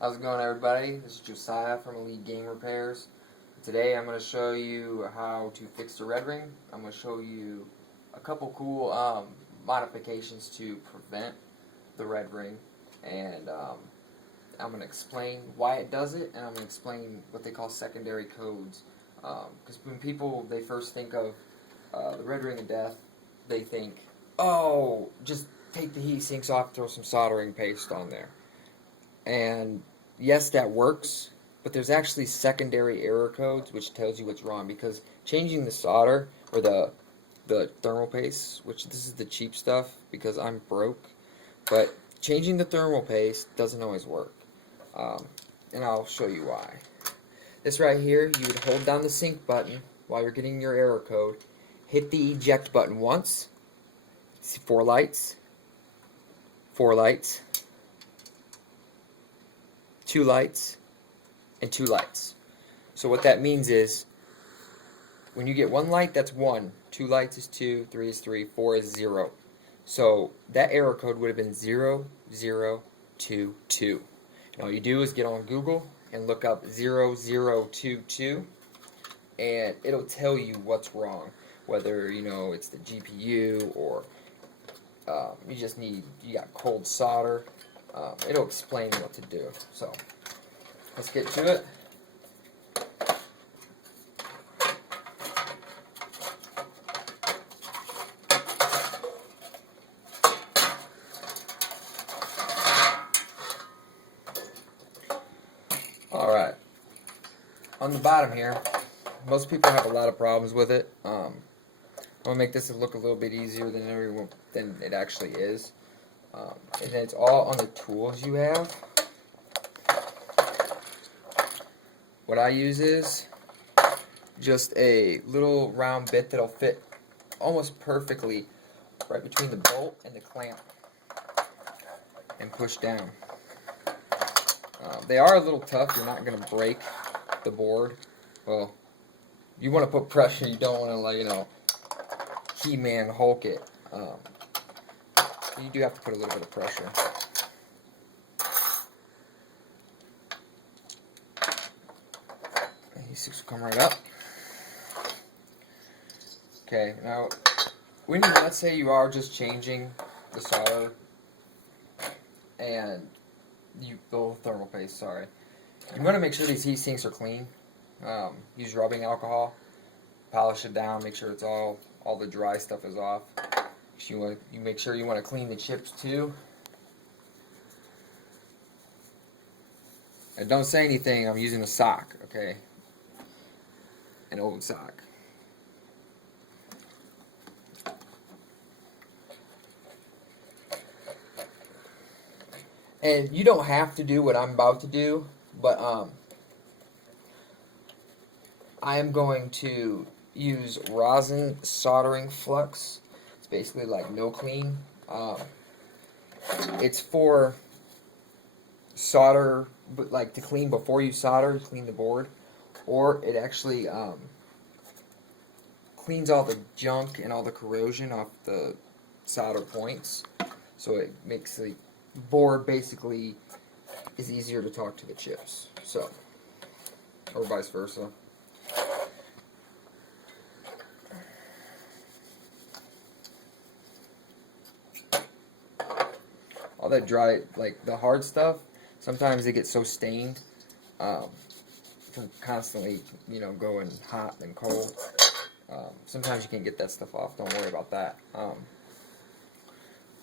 How's it going, everybody? This is Josiah from Elite Game Repairs. Today I'm going to show you how to fix the red ring. I'm going to show you a couple cool modifications to prevent the red ring, and I'm going to explain why it does it, and I'm going to explain what they call secondary codes. Because when people they first think of the red ring of death, they think, oh, just take the heat sinks off, throw some soldering paste on there. And yes, that works, but there's actually secondary error codes which tells you what's wrong, because changing the solder or the thermal paste, which this is the cheap stuff because I'm broke, but changing the thermal paste doesn't always work, and I'll show you why. This right here, you would hold down the sync button while you're getting your error code, hit the eject button once, see 4 lights, 4 lights, 2 lights, and 2 lights. So what that means is, when you get 1 light, that's 1. 2 lights is 2, 3 is 3, 4 is 0. So that error code would have been 0, 0, 2, 2. And all you do is get on Google and look up 0022, and it'll tell you what's wrong. Whether, it's the GPU or you got cold solder. It'll explain what to do. So let's get to it. Alright, on the bottom here, most people have a lot of problems with it. I'm going to make this look a little bit easier than it actually is. And then it's all on the tools you have. What I use is just a little round bit that'll fit almost perfectly right between the bolt and the clamp and push down. They are a little tough. You're not going to break the board. Well, you want to put pressure. You don't want to, He-Man Hulk it. You do have to put a little bit of pressure. These 6 will come right up. Okay, now, let's say you are just changing the solder and the thermal paste, sorry. You want to make sure these heat sinks are clean. Use rubbing alcohol, polish it down, make sure it's all the dry stuff is off. You make sure you want to clean the chips too. And don't say anything, I'm using a sock, okay? An old sock. And you don't have to do what I'm about to do, but I am going to use rosin soldering flux. It's basically like no clean. It's for solder, but like to clean before you solder, clean the board, or it actually cleans all the junk and all the corrosion off the solder points. So it makes the board basically is easier to talk to the chips. So, or vice versa. All that dry, like the hard stuff, sometimes they get so stained from constantly, going hot and cold. Sometimes you can't get that stuff off. Don't worry about that.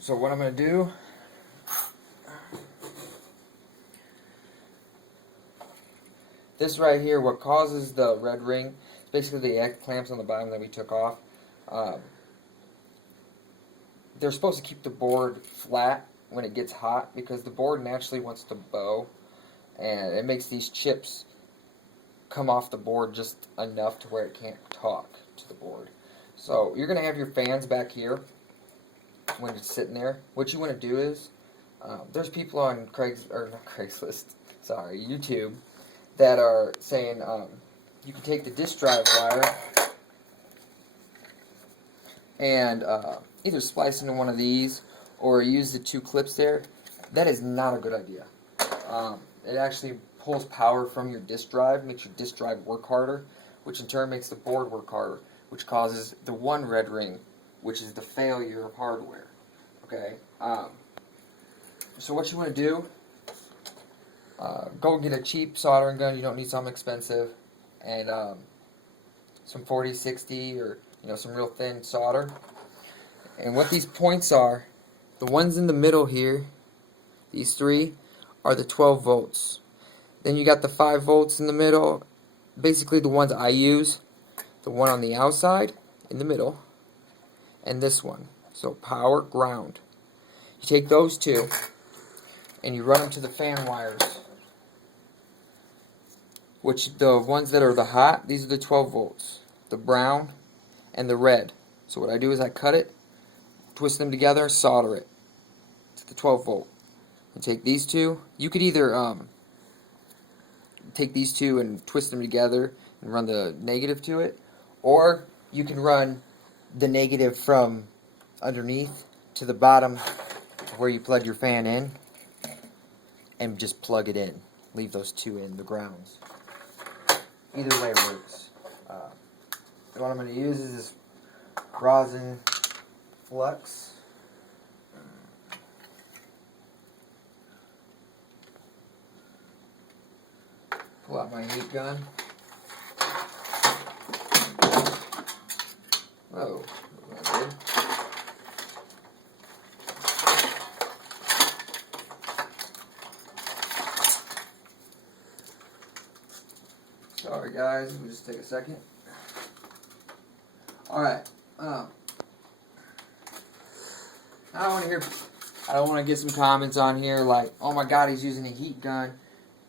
So what I'm going to do, this right here, what causes the red ring, is basically the clamps on the bottom that we took off. They're supposed to keep the board flat when it gets hot, because the board naturally wants to bow, and it makes these chips come off the board just enough to where it can't talk to the board. So you're going to have your fans back here when it's sitting there. What you want to do is, there's people on YouTube that are saying you can take the disk drive wire and either splice into one of these or use the 2 clips there. That is not a good idea. It actually pulls power from your disk drive, makes your disk drive work harder, which in turn makes the board work harder, which causes the one red ring, which is the failure of hardware. Okay. So what you want to do, go and get a cheap soldering gun. You don't need something expensive, and some 40-60 or some real thin solder. And what these points are, the ones in the middle here, these three, are the 12 volts. Then you got the 5 volts in the middle, basically the ones I use, the one on the outside, in the middle, and this one. So power, ground. You take those two, and you run them to the fan wires. Which, the ones that are the hot, these are the 12 volts. The brown and the red. So what I do is I cut it, twist them together, solder it to the 12 volt. And take these two. You could either take these two and twist them together and run the negative to it, or you can run the negative from underneath to the bottom where you plug your fan in and just plug it in. Leave those two in the grounds. Either way works. What I'm going to use is this rosin flux. Pull out my heat gun. Whoa, that did. Sorry guys, we'll just take a second. Alright, I don't want to get some comments on here like, oh my god, he's using a heat gun,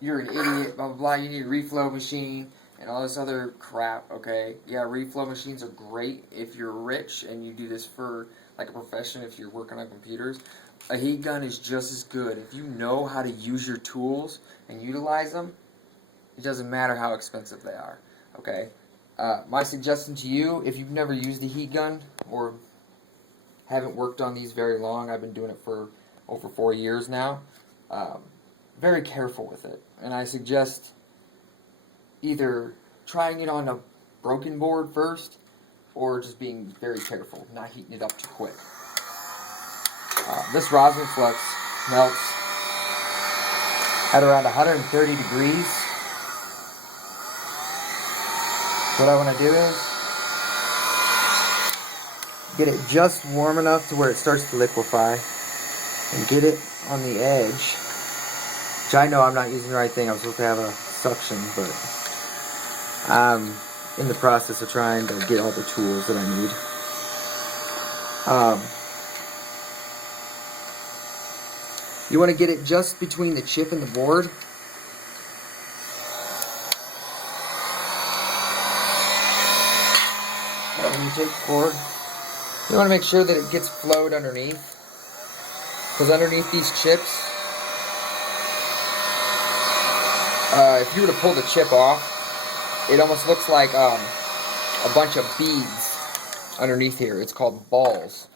you're an idiot, blah blah blah, you need a reflow machine, and all this other crap, okay? Yeah, reflow machines are great if you're rich and you do this for like a profession, if you're working on computers. A heat gun is just as good. If you know how to use your tools and utilize them, it doesn't matter how expensive they are, okay? My suggestion to you, if you've never used a heat gun or haven't worked on these very long, I've been doing it for over 4 years now, very careful with it. And I suggest either trying it on a broken board first or just being very careful, not heating it up too quick. This rosin flux melts at around 130 degrees. What I want to do is get it just warm enough to where it starts to liquefy and get it on the edge, which I know I'm not using the right thing. I'm supposed to have a suction, but I'm in the process of trying to get all the tools that I need. You want to get it just between the chip and the board. When you take the cord, you want to make sure that it gets flowed underneath, because underneath these chips, if you were to pull the chip off, it almost looks like a bunch of beads underneath here. It's called balls,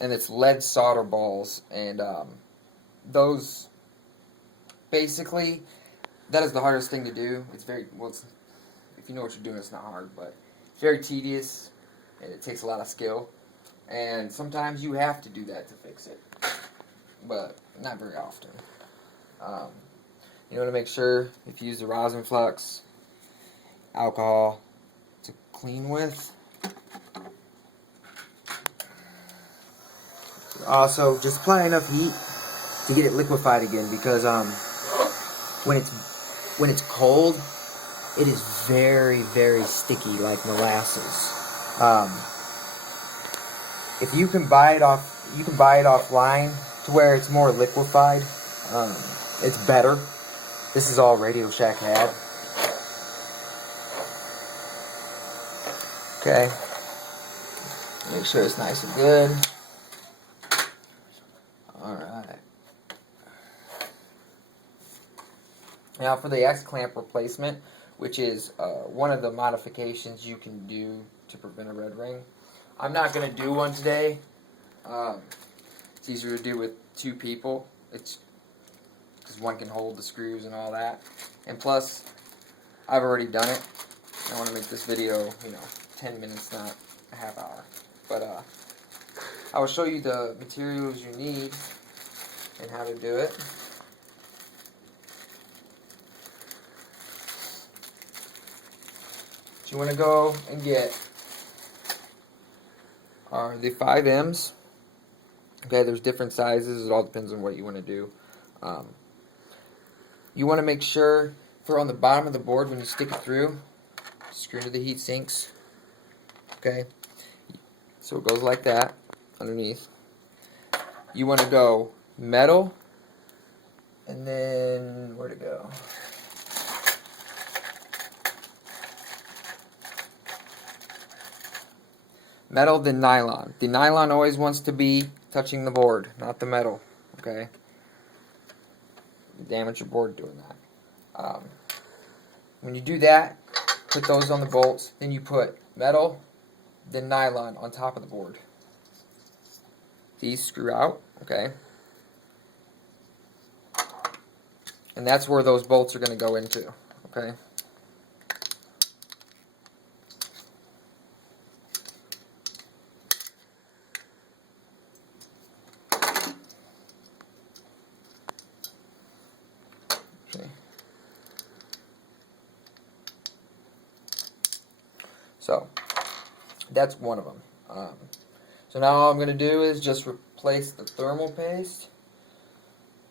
and it's lead solder balls, and those, basically, that is the hardest thing to do. It's very, well, if you know what you're doing, it's not hard, but it's very tedious, and it takes a lot of skill, and sometimes you have to do that to fix it, but not very often. You want to make sure, if you use the rosin flux, alcohol to clean with. Also, just apply enough heat to get it liquefied again, because when it's cold, it is very, very sticky, like molasses. If you can buy it offline to where it's more liquefied, it's better. This is all Radio Shack had. Okay. Make sure it's nice and good. Alright. Now for the X-clamp replacement, which is one of the modifications you can do to prevent a red ring. I'm not going to do one today. It's easier to do with 2 people. Because because one can hold the screws and all that. And plus, I've already done it. I want to make this video, 10 minutes, not a half hour. But I will show you the materials you need and how to do it. What you want to go and get are the 5Ms. Okay, there's different sizes. It all depends on what you want to do. You want to make sure for on the bottom of the board when you stick it through, screw into the heat sinks. Okay, so it goes like that underneath. You want to go metal, and then where'd it go? Metal, then nylon. The nylon always wants to be touching the board, not the metal. Okay, you damage your board doing that. When you do that, put those on the bolts. Then you put metal, then nylon on top of the board. These screw out. Okay, and that's where those bolts are going to go into. Okay. So that's one of them. So now all I'm going to do is just replace the thermal paste,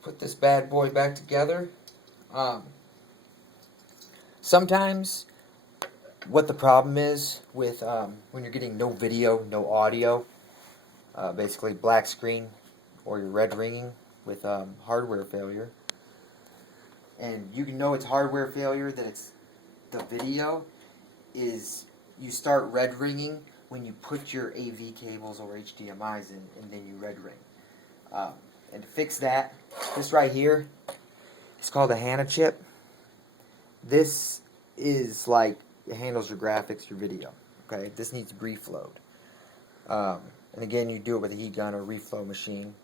put this bad boy back together. Sometimes what the problem is with when you're getting no video, no audio, basically black screen, or you're red ringing with hardware failure, and you can know it's hardware failure that it's the video is you start red ringing when you put your AV cables or HDMIs in, and then you red ring. And to fix that, this right here is called a HANA chip. This is like, it handles your graphics, your video. Okay, this needs reflowed. And again, you do it with a heat gun or reflow machine.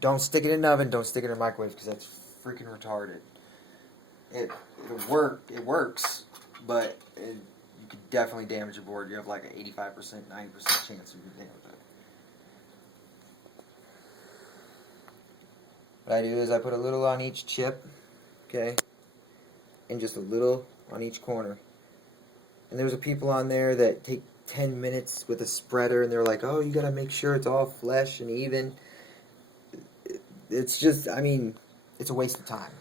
Don't stick it in an oven, don't stick it in a microwave, because that's freaking retarded. It'll work, it works, but you could definitely damage your board. You have like an 85%, 90% chance of damage it. What I do is I put a little on each chip, okay, and just a little on each corner. And there's people on there that take 10 minutes with a spreader, and they're like, oh, you gotta make sure it's all flesh and even. It's just, I mean, it's a waste of time.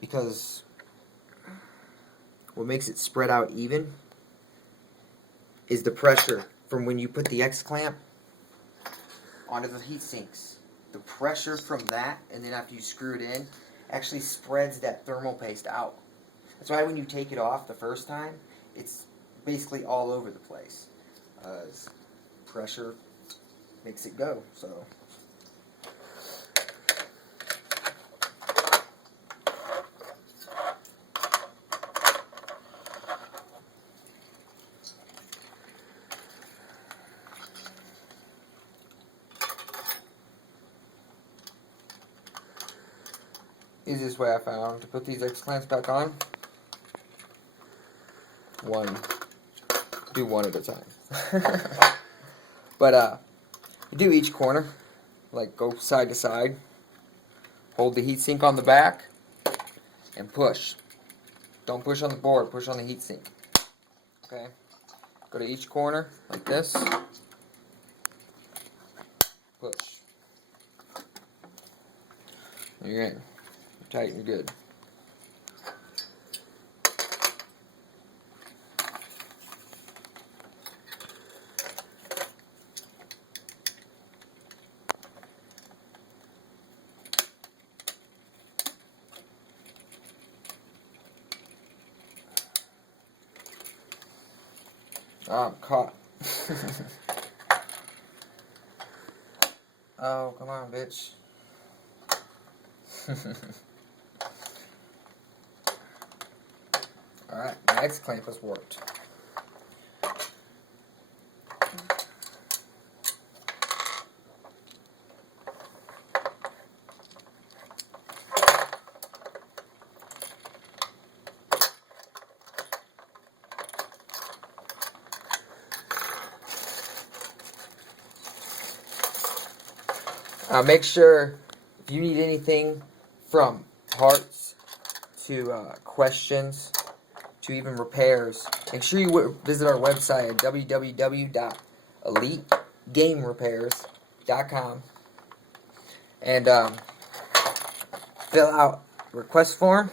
Because what makes it spread out even is the pressure from when you put the X-clamp onto the heat sinks. The pressure from that, and then after you screw it in, actually spreads that thermal paste out. That's why when you take it off the first time, it's basically all over the place. Pressure makes it go, so. Easiest way I found to put these X-clamps back on, do one at a time. But you do each corner, like go side to side, hold the heatsink on the back, and push. Don't push on the board, push on the heatsink. Okay? Go to each corner, like this, push. You're in. You're tight and you're good. Oh, I'm caught. Oh, come on, bitch. Alright, my X-clamp has worked. Make sure if you need anything from parts to questions to even repairs, make sure you visit our website at www.elitegamerepairs.com and fill out request form.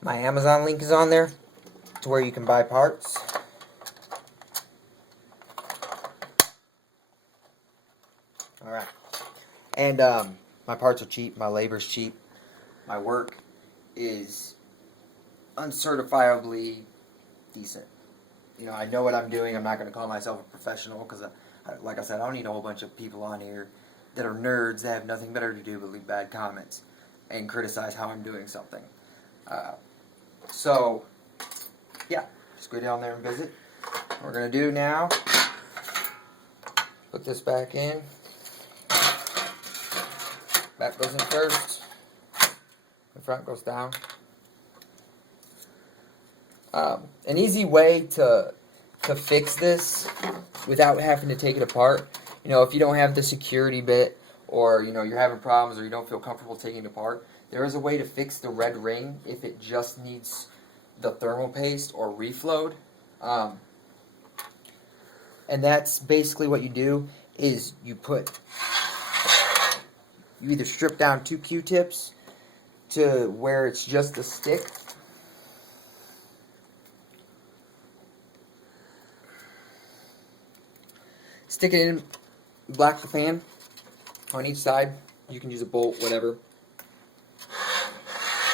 My Amazon link is on there to where you can buy parts. Alright. And my parts are cheap, my labor's cheap, my work is uncertifiably decent. You know, I know what I'm doing. I'm not going to call myself a professional because, like I said, I don't need a whole bunch of people on here that are nerds that have nothing better to do but leave bad comments and criticize how I'm doing something. So, yeah, just go down there and visit. What we're going to do now, put this back in. Back goes in first. The front goes down. An easy way to fix this without having to take it apart, you know, if you don't have the security bit, or you know you're having problems, or you don't feel comfortable taking it apart, there is a way to fix the red ring if it just needs the thermal paste or reflowed. And that's basically what you do is you either strip down 2 Q-tips to where it's just a stick. Stick it in, black the fan on each side. You can use a bolt, whatever.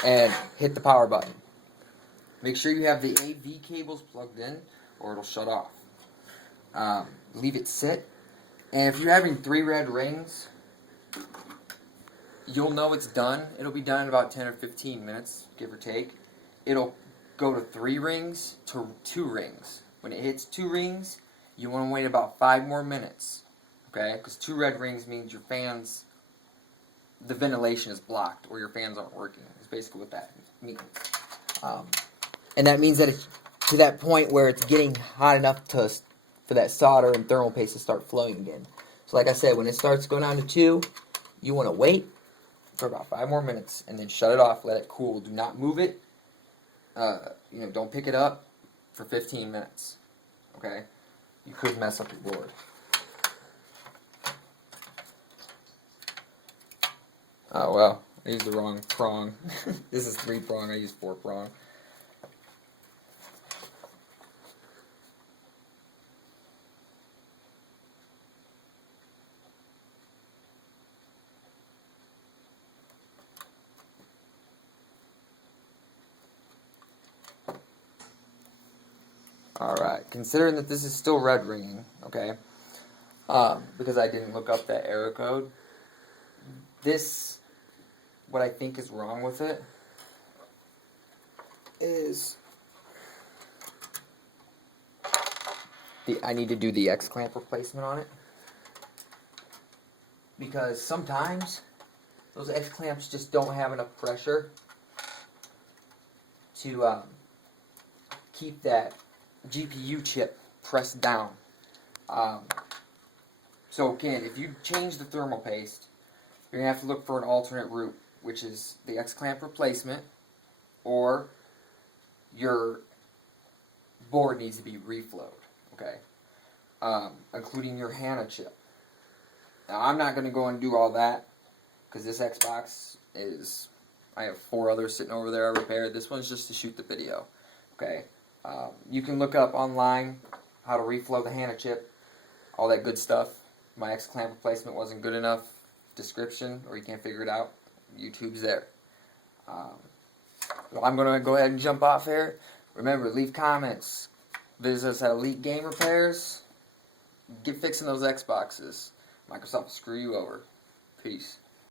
And hit the power button. Make sure you have the AV cables plugged in or it'll shut off. Leave it sit. And if you're having 3 red rings, you'll know it's done. It'll be done in about 10 or 15 minutes, give or take. It'll go to 3 rings to 2 rings. When it hits 2 rings, you want to wait about 5 more minutes, okay? Because 2 red rings means your fans, the ventilation is blocked, or your fans aren't working. That's basically what that means. And that means that it's to that point where it's getting hot enough for that solder and thermal paste to start flowing again. So like I said, when it starts going down to 2, you want to wait for about 5 more minutes, and then shut it off, let it cool. Do not move it. You know, don't pick it up for 15 minutes, okay? You could mess up your board. Oh well, I used the wrong prong. This is 3-prong, I used 4-prong. Alright, considering that this is still red ringing, okay, because I didn't look up that error code, what I think is wrong with it is I need to do the X-clamp replacement on it, because sometimes those X-clamps just don't have enough pressure to keep that GPU chip pressed down. So again, if you change the thermal paste, you're going to have to look for an alternate route, which is the X-clamp replacement, or your board needs to be reflowed, okay? Including your HANA chip. Now I'm not going to go and do all that, because this Xbox is, I have 4 others sitting over there I repaired. This one's just to shoot the video, okay? You can look up online how to reflow the HANA chip, all that good stuff. My X-clamp replacement wasn't good enough description, or you can't figure it out. YouTube's there. Well, I'm going to go ahead and jump off here. Remember, leave comments. Visit us at Elite Game Repairs. Get fixing those Xboxes. Microsoft will screw you over. Peace.